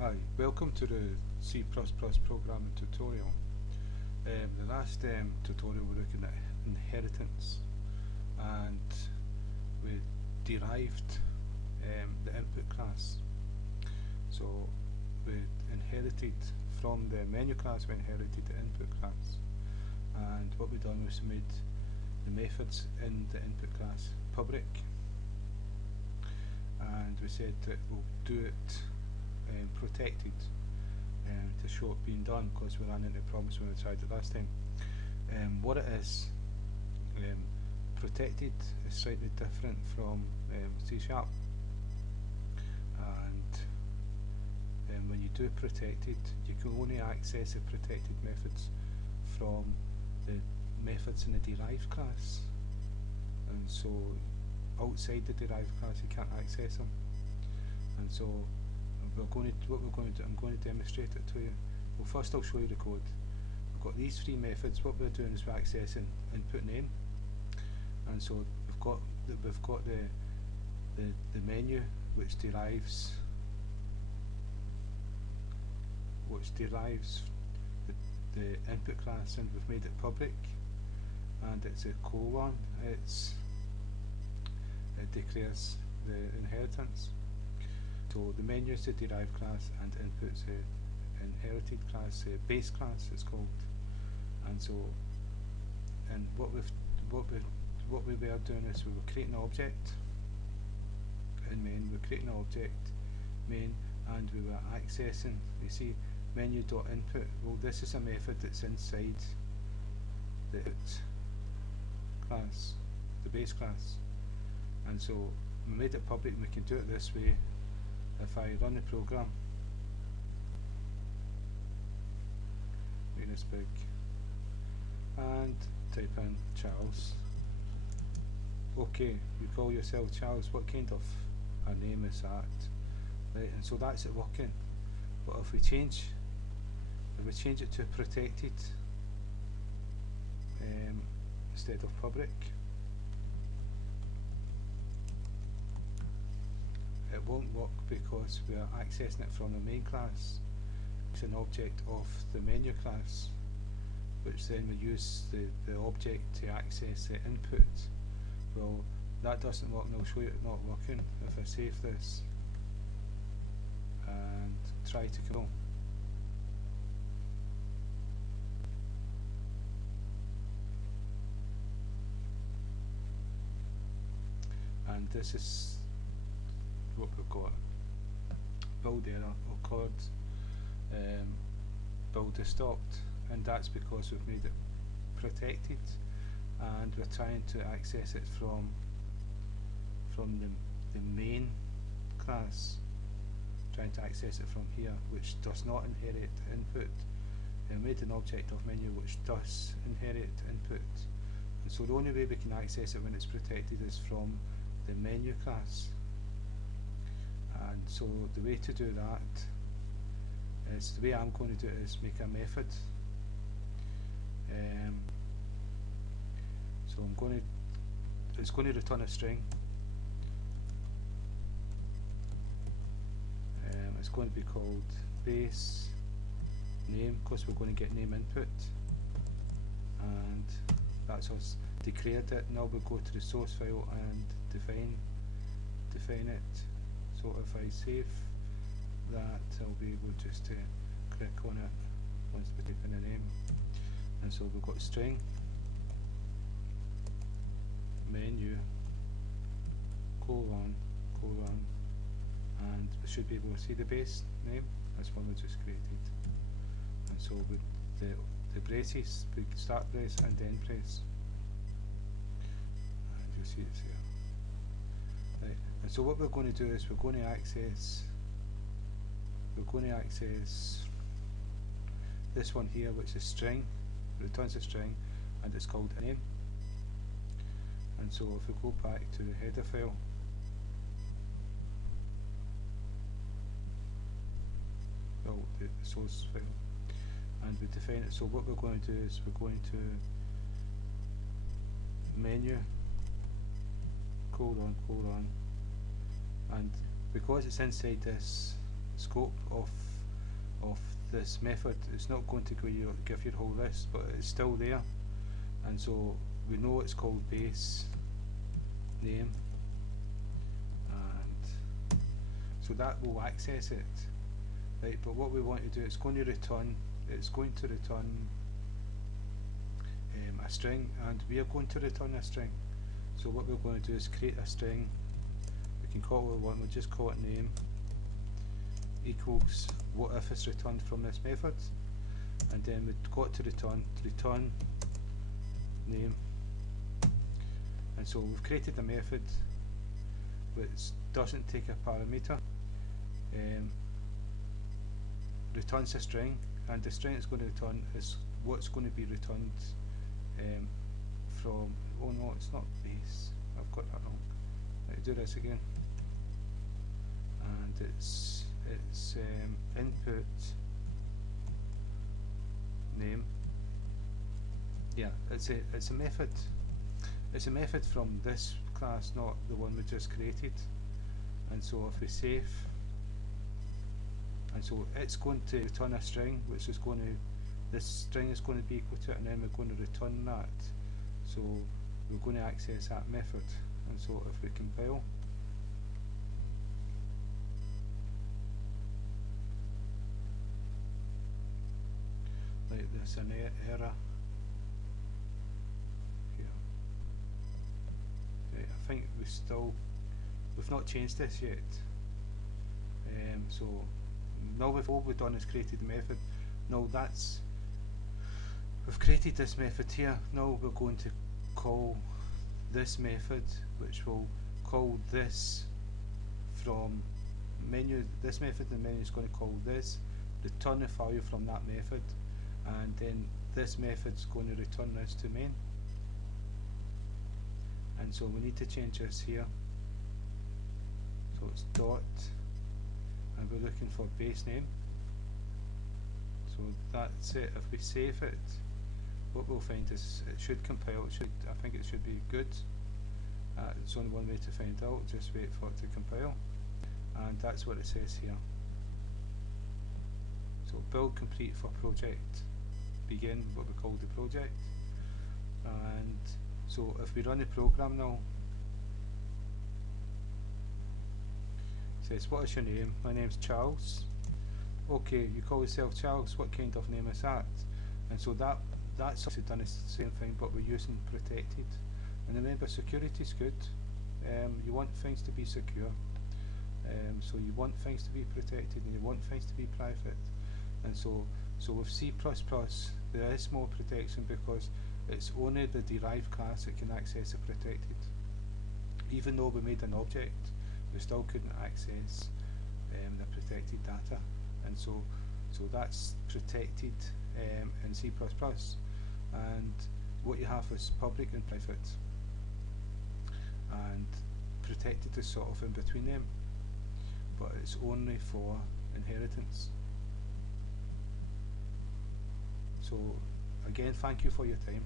Hi, welcome to the C++ programming tutorial. The last tutorial we were looking at inheritance, and we derived the input class. So we inherited from the menu class, we inherited the input class, and what we done was we made the methods in the input class public, and we said that we'll do it protected to show it being done, because we ran into problems when we tried it last time. What it is, protected is slightly different from C#, and when you do protected, you can only access the protected methods from the methods in the derived class, and so outside the derived class you can't access them. And so what we're going to do, I'm going to demonstrate it to you. Well, first I'll show you the code. We've got these three methods. What we're doing is we're accessing input name, and so we've got the menu which derives the input class, and we've made it public, and it's a colon. It declares the inheritance. So the menu is the derived class, and input is the inherited class, base class it's called. And so, and what we were doing is we were creating an object in main. We're creating an object main, and we were accessing. You see, menu.input. Well, this is a method that's inside the class, the base class, and so we made it public, and we can do it this way. If I run the program, make this big, and type in Charles. Okay, you call yourself Charles. What kind of a name is that? Right, and so that's it working. But if we change it to protected instead of public, it won't work, because we are accessing it from the main class. It's an object of the menu class, which then we use the object to access the input. Well, that doesn't work, and I'll show you it not working. If I save this and try to compile, and this is what we've got. Build error occurred, build is stopped, and that's because we've made it protected, and we're trying to access it from the main class, trying to access it from here, which does not inherit input. And we made an object of menu which does inherit input, and so the only way we can access it when it's protected is from the menu class. And so the way to do that is, the way I'm going to do it is make a method. So it's going to return a string. It's going to be called base name, because we're going to get name input, and that's us declared it. Now we'll go to the source file and define it. So if I save that, I'll be able just to click on it once we type in the name. And so we've got string menu colon, and we should be able to see the base name. That's one we just created. And so with the braces, we start brace and end brace, and you'll see it's here. Right. And so what we're going to do is we're going to access this one here, which is string. It returns a string, and it's called a name. And so if we go back to the header file, the source file, and we define it. So what we're going to do is we're going to menu colon, and because it's inside this scope of of this method. It's not going to give your whole list, but it's still there, and so we know it's called base name, and so that will access it, right? But what we want to do, it's going to return a string, and we are going to return a string. So what we're going to do is create a string. We can call it one, we'll just call it name equals what if it's returned from this method, and then we've got to return name. And so we've created a method which doesn't take a parameter, returns a string, and the string it's going to return is what's going to be returned from, oh no, it's not base, I've got that wrong. Let me do this again. And it's input name. Yeah, it's a method. It's a method from this class, not the one we just created. And so if we save, and so it's going to return a string, which is going to, this string is going to be equal to it, and then we're going to return that. So we're going to access that method. And so if we compile, like there's an error here. Right, I think we've not changed this yet. So now all we've done is created the method. Now we've created this method here. Now we're going to call this method, which will call this from menu. This method in the menu is going to call this, return the value from that method, and then this method is going to return this to main. And so we need to change this here. So it's dot, and we're looking for base name. So that's it. If we save it, what we'll find is it should compile. I think it should be good. It's only one way to find out. Just wait for it to compile, and that's what it says here. So build complete for project begin, what we call the project. And so if we run the program now, it says, what is your name? My name's Charles. Okay, you call yourself Charles, what kind of name is that? And so that's also done the same thing, but we're using protected. And remember, security is good. You want things to be secure. So you want things to be protected, and you want things to be private. And so with C++, there is more protection because it's only the derived class that can access the protected. Even though we made an object, we still couldn't access the protected data. And so that's protected in C++. And what you have is public and private. And protected is sort of in between them, but it's only for inheritance. So again, thank you for your time.